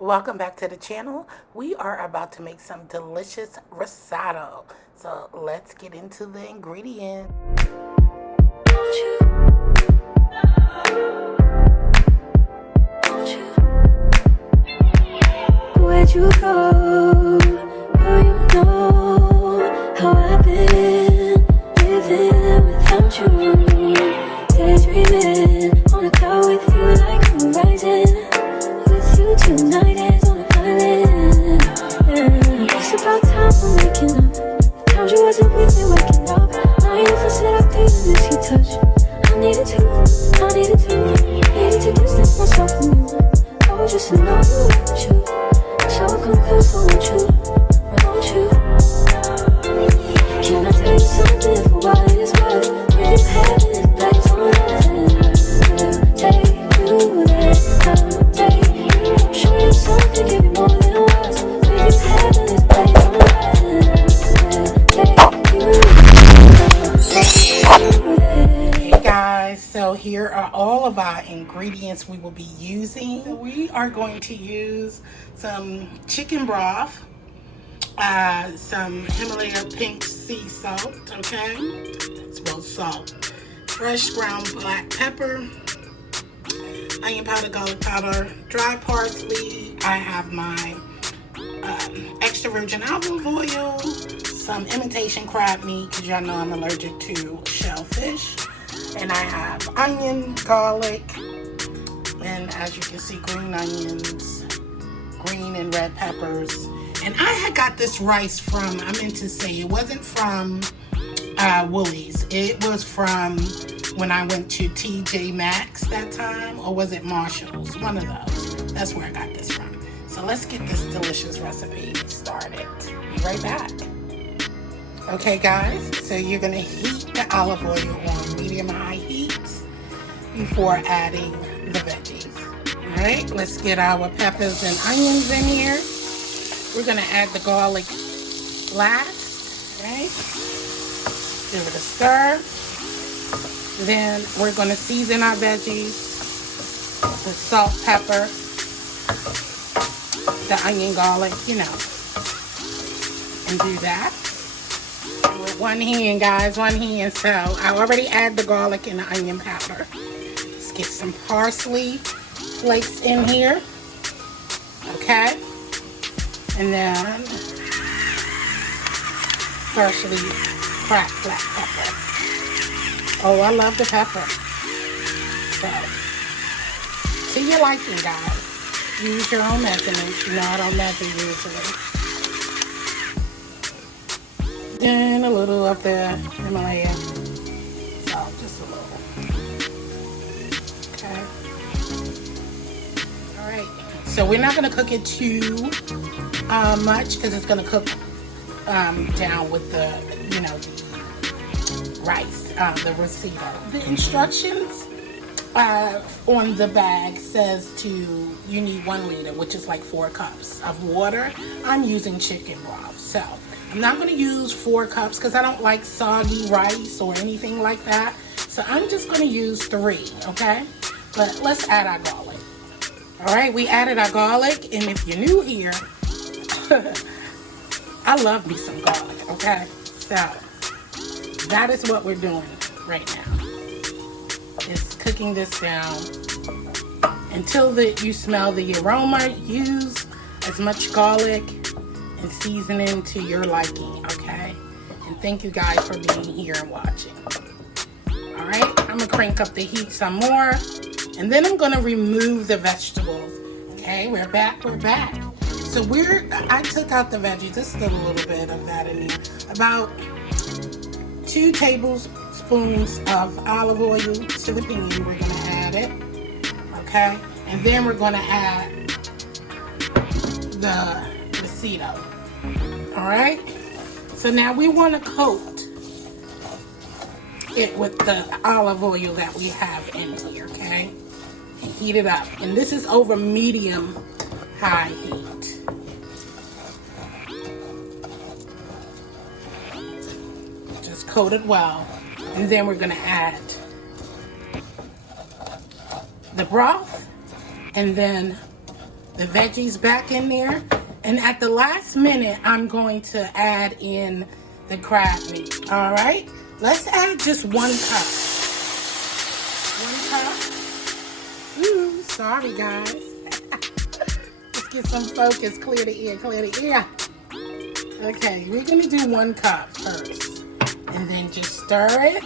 Welcome back to the channel. We are about to make some delicious risotto. So let's get into the ingredients. Where'd you go? Oh, you know how I've been living without you. Daydreaming on a cloud with you like horizon. With you tonight is on an island. It's about time I'm waking up. The times you wasn't with me waking up. Now you never said I didn't miss your touch. I needed to distance myself from you. Oh, just to know you without you. So come close, won't you? Can I tell you something for what it's worth? If you had this place on nothing, take you there, I'll take you. Show you something, give you more than words. If you had this place on nothing, take you there. Hey guys, so here are all of our ingredients we will be using. So we are going to use some chicken broth, some Himalaya pink sea salt, okay? It's both salt. Fresh ground black pepper, onion powder, garlic powder, dry parsley. I have my extra virgin olive oil, some imitation crab meat, because y'all know I'm allergic to shellfish. And I have onion, garlic, and as you can see, green onions, green and red peppers. And I had got this rice from, I meant to say, it wasn't from Woolies. It was from when I went to TJ Maxx that time, or was it Marshall's? One of those. That's where I got this from. So let's get this delicious recipe started. Be right back. Okay guys, so you're gonna heat the olive oil on medium-high heat before adding the veggies. All right, let's get our peppers and onions in here. We're gonna add the garlic last, right? Give it a stir. Then we're gonna season our veggies with salt, pepper, the onion, garlic, you know, and do that. With one hand, guys, one hand. So I already add the garlic and the onion powder. Let's get some parsley flakes in here, okay? And then freshly cracked black pepper. Oh, I love the pepper. So, to your liking, guys. Use your own measurements. You know I don't measure usually. And a little of the Himalaya salt, just a little. Okay. All right. So we're not going to cook it too much because it's going to cook down with the, you know, the rice, the risotto. The instructions on the bag says you need 1 liter, which is like 4 cups of water. I'm using chicken broth, so I'm not going to use 4 cups because I don't like soggy rice or anything like that. So I'm just going to use 3, okay? But let's add our garlic. All right, we added our garlic, and if you're new here, I love me some garlic, okay? So that is what we're doing right now. Is cooking this down until you smell the aroma. Use as much garlic and seasoning to your liking, okay? And thank you guys for being here and watching. All right, I'm gonna crank up the heat some more, and then I'm gonna remove the vegetables. Okay, we're back. So I took out the veggies. There's still a little bit of that in here. About 2 tablespoons of olive oil to the pan. We're gonna add it, okay? And then we're gonna add the risotto. All right, so now we want to coat it with the olive oil that we have in here, okay? And heat it up, and this is over medium-high heat. Just coat it well, and then we're going to add the broth and then the veggies back in there. And at the last minute, I'm going to add in the crab meat. All right, let's add just 1 cup. 1 cup. Ooh, sorry guys. Let's get some focus. Clear the air, clear the air. Okay, we're gonna do 1 cup first. And then just stir it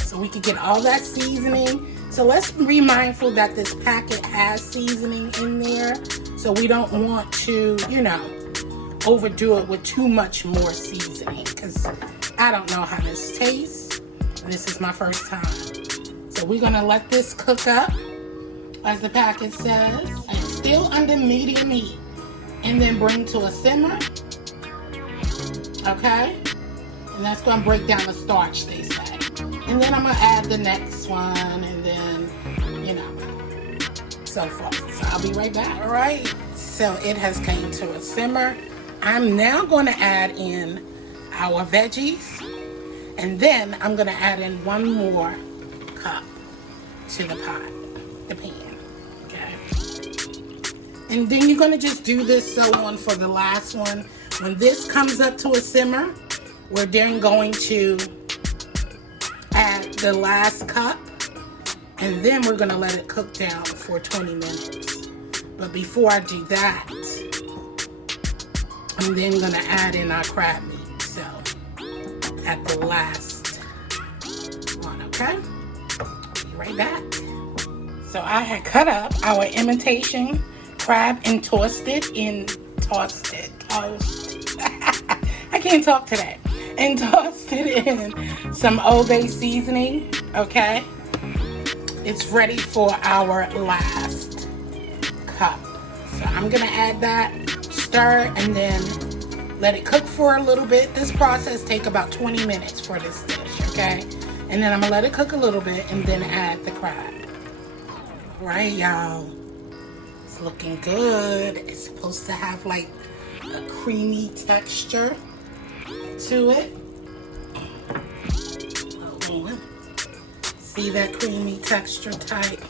so we can get all that seasoning. So let's be mindful that this packet has seasoning in there. So we don't want to, you know, overdo it with too much more seasoning, because I don't know how this tastes. This is my first time. So we're gonna let this cook up, as the packet says, and still under medium heat, and then bring to a simmer. Okay? And that's gonna break down the starch, they say. And then I'm gonna add the next one, and then, you know, so forth. So I'll be right back. All right, so it has came to a simmer. I'm now gonna add in our veggies, and then I'm gonna add in 1 more cup to the pot, the pan, okay? And then you're gonna just do this so on for the last one. When this comes up to a simmer, we're then going to add the last cup, and then we're gonna let it cook down for 20 minutes. But before I do that, I'm then gonna add in our crab meat. So at the last one, okay? Be right back. So I had cut up our imitation crab and toast. I can't talk today. And tossed it in some Old Bay seasoning, okay? It's ready for our last cup. So I'm gonna add that, stir, and then let it cook for a little bit. This process takes about 20 minutes for this dish, okay? And then I'm gonna let it cook a little bit and then add the crab. All right, y'all. It's looking good. It's supposed to have like a creamy texture to it. See that creamy texture type?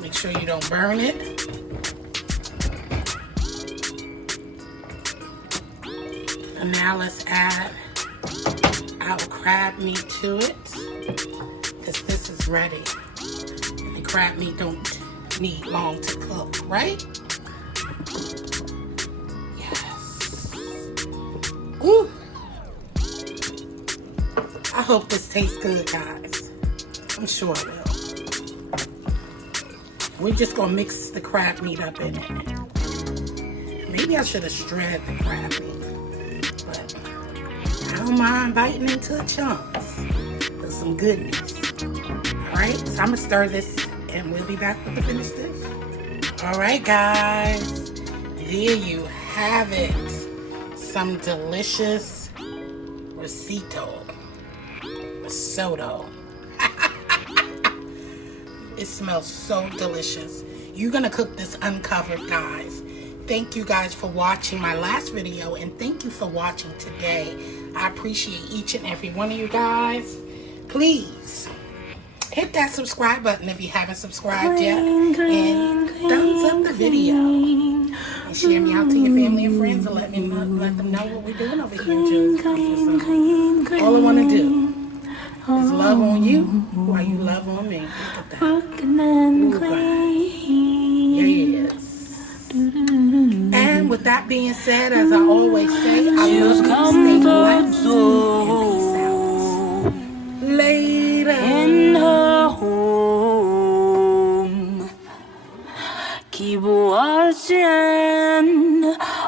Make sure you don't burn it. And now let's add our crab meat to it, because this is ready. And the crab meat don't need long to cook, right? Ooh. I hope this tastes good, guys. I'm sure it will. We're just gonna mix the crab meat up in it. Maybe I should have shredded the crab meat, but I don't mind biting into chunks for some goodness. All right, so I'm gonna stir this, and we'll be back with the finished dish. All right, guys, there you have it. Some delicious risotto. It smells so delicious. You're gonna cook this uncovered, guys. Thank you guys for watching my last video, and thank you for watching today. I appreciate each and every one of you guys. Please hit that subscribe button if you haven't subscribed yet, and thumbs up the video. And share me out to your family and friends, and let them know what we're doing over here in JCZ. All I want to do is love on you while you love on me. Look at that. Yes. And with that being said, as I always say, I love you, stay blessed, and peace out. Later. In her home, keep watching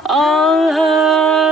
all her